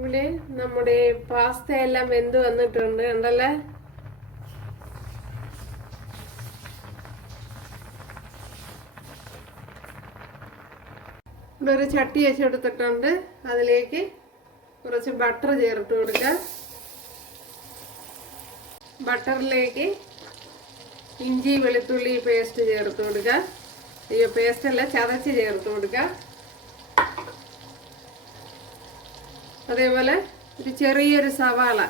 ഇവിടെ നമ്മുടെ പാസ്ത എല്ലാം വെന്ത് വന്നിട്ടുണ്ട് കണ്ടല്ലേ. ഇവിടെ ഒരു ചട്ടി വെച്ചെടുത്തിട്ടുണ്ട്. അതിലേക്ക് കുറച്ച് ബട്ടർ ചേർത്ത് കൊടുക്കുക. ബട്ടറിലേക്ക് ഇഞ്ചി വെളുത്തുള്ളി പേസ്റ്റ് ചേർത്ത് കൊടുക്കുക. അയ്യോ, പേസ്റ്റ് അല്ല, ചതച്ച് ചേർത്ത് കൊടുക്കുക. അതേപോലെ ഒരു ചെറിയൊരു സവാള,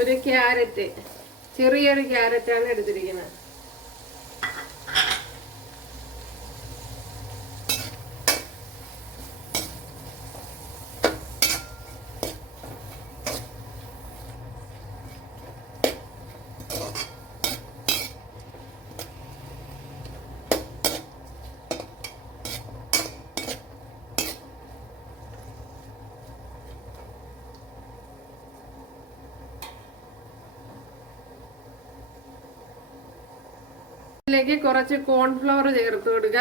ഒരു ക്യാരറ്റ്, ചെറിയൊരു ക്യാരറ്റാണ് എടുത്തിരിക്കുന്നത്. ഇതിലേക്ക് കുറച്ച് കോൺഫ്ലവർ ചേർത്ത് കൊടുക്കുക.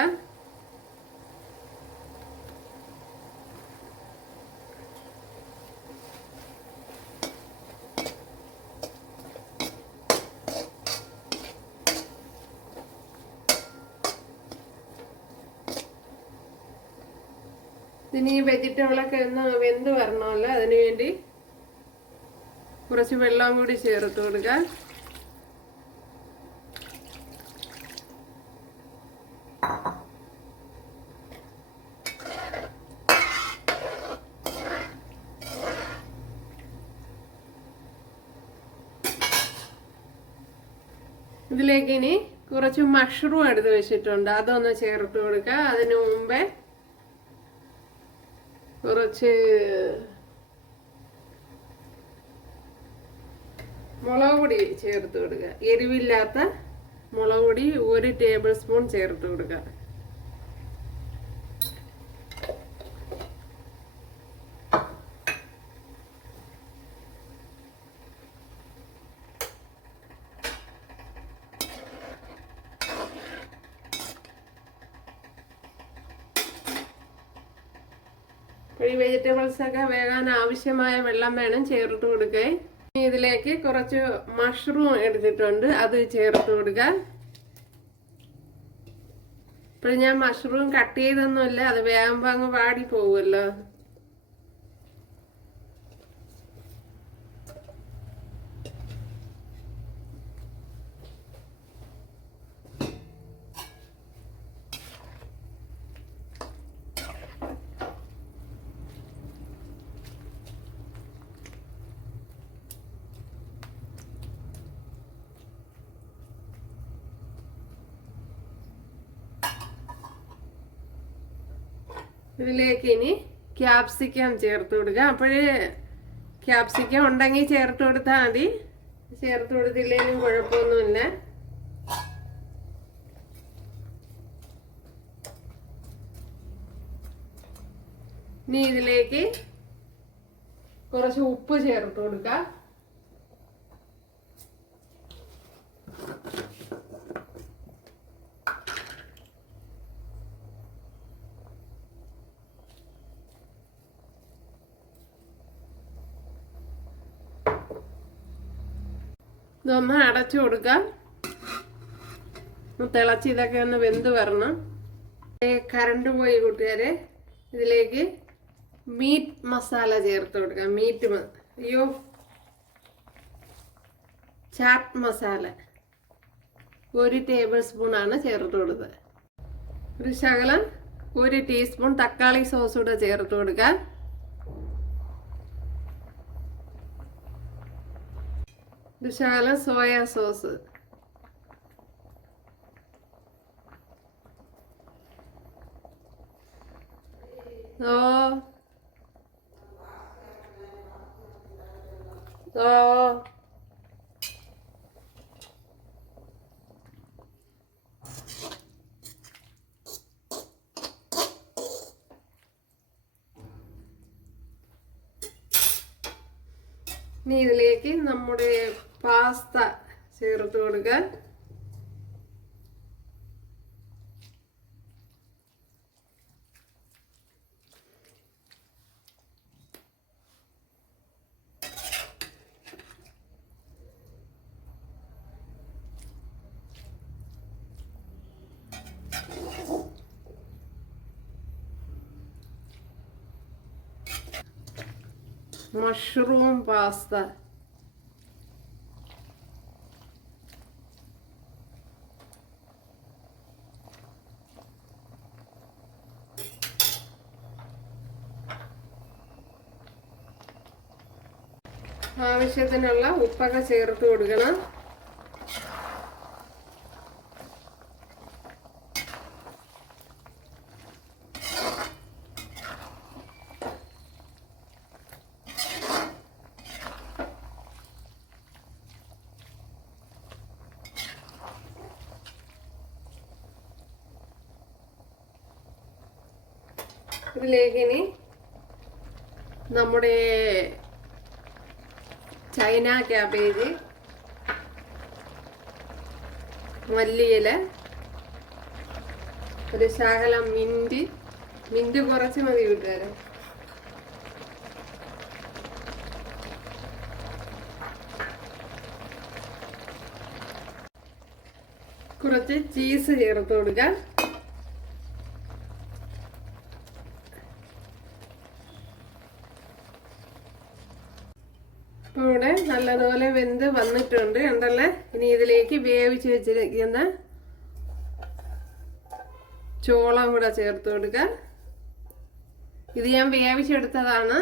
ഇനി ഈ വെജിറ്റബിളൊക്കെ ഒന്ന് വെന്ത് വരണമല്ലോ, അതിനു വേണ്ടി കുറച്ച് വെള്ളം കൂടി ചേർത്ത് കൊടുക്കുക. ഇതിലേക്ക് ഇനി കുറച്ച് മഷ്റൂം എടുത്ത് വെച്ചിട്ടുണ്ട്, അതൊന്ന് ചേർത്ത് കൊടുക്കുക. അതിനു മുമ്പേ കുറച്ച് മുളക് പൊടി ചേർത്ത് കൊടുക്കുക. എരിവില്ലാത്ത മുളക് പൊടി 1 ടേബിൾ സ്പൂൺ ചേർത്ത് കൊടുക്കുക. ഈ വെജിറ്റബിൾസ് ഒക്കെ വേകാൻ ആവശ്യമായ വെള്ളം വേണം ചേർത്ത് കൊടുക്കുക. ഇതിലേക്ക് കുറച്ച് മഷ്റൂം എടുത്തിട്ടുണ്ട്, അത് ചേർത്ത് കൊടുക്കുക. ഇപ്പോൾ ഞാൻ മഷ്റൂം കട്ട് ചെയ്തൊന്നുമില്ല, അത് വേകുമ്പോൾ അങ്ങ് വാടി പോകുമല്ലോ. ഇതിലേക്ക് ഇനി ക്യാപ്സിക്കം ചേർത്ത് കൊടുക്കുക. അപ്പോഴേ ക്യാപ്സിക്കം ഉണ്ടെങ്കിൽ ചേർത്ത് കൊടുത്താൽ മതി, ചേർത്ത് കൊടുത്തില്ലെങ്കിലും കുഴപ്പമൊന്നുമില്ല. ഇനി ഇതിലേക്ക് കുറച്ച് ഉപ്പ് ചേർത്ത് കൊടുക്കുക. ഇതൊന്ന് അടച്ചു കൊടുക്കാം. തിളച്ച് ഇതൊക്കെ ഒന്ന് വെന്ത് വരണം. കറണ്ട് പോയി കൂട്ടുകാരെ. ഇതിലേക്ക് മീറ്റ് മസാല ചേർത്ത് കൊടുക്കാം. ചാറ്റ് മസാല 1 ടേബിൾ സ്പൂണാണ് ചേർത്ത് കൊടുത്തത്. ഒരു ശകലം 1 ടീസ്പൂൺ തക്കാളി സോസ് കൂടെ ചേർത്ത് കൊടുക്കാം. ഒരു ശകലം സോയാ സോസ്, ഇനി ഇതിലേക്ക് നമ്മുടെ പാസ്ത ചേർത്ത് കൊടുക്കുക. Mushroom pasta. ആവശ്യത്തിനുള്ള ഉപ്പൊക്കെ ചേർത്ത് കൊടുക്കണം. ഇതിലേക്ക് ഇനി നമ്മുടെ ചൈന ക്യാബേജ്, മല്ലിയില, ഒരു ശകലം മിന്റ് കുറച്ച് മതി കൂട്ടുകാരെ. കുറച്ച് ചീസ് ചേർത്ത് കൊടുക്കാം. ഇപ്പോൾ ഇവിടെ നല്ലതുപോലെ വെന്ത് വന്നിട്ടുണ്ട് കണ്ടല്ലേ. ഇനി ഇതിലേക്ക് വേവിച്ച് വെച്ചിരിക്കുന്ന ചോളം കൂടെ ചേർത്ത് കൊടുക്കുക. ഇത് ഞാൻ വേവിച്ചെടുത്തതാണ്.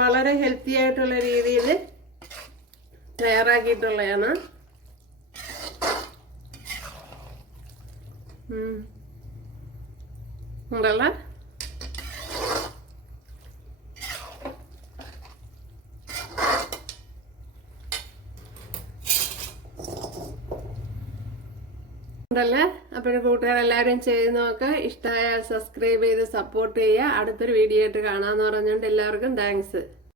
വളരെ ഹെൽത്തി ആയിട്ടുള്ള രീതിയിൽ തയ്യാറാക്കിയിട്ടുള്ളതാണ്. ഉണ്ടല്ലേ. ഉണ്ടല്ലേ. അപ്പോഴും കൂട്ടുകാരെല്ലാവരും ചെയ്ത് നോക്കുക. ഇഷ്ടമായാൽ സബ്സ്ക്രൈബ് ചെയ്ത് സപ്പോർട്ട് ചെയ്യുക. അടുത്തൊരു വീഡിയോ ആയിട്ട് കാണാമെന്ന് പറഞ്ഞുകൊണ്ട് എല്ലാവർക്കും താങ്ക്സ്.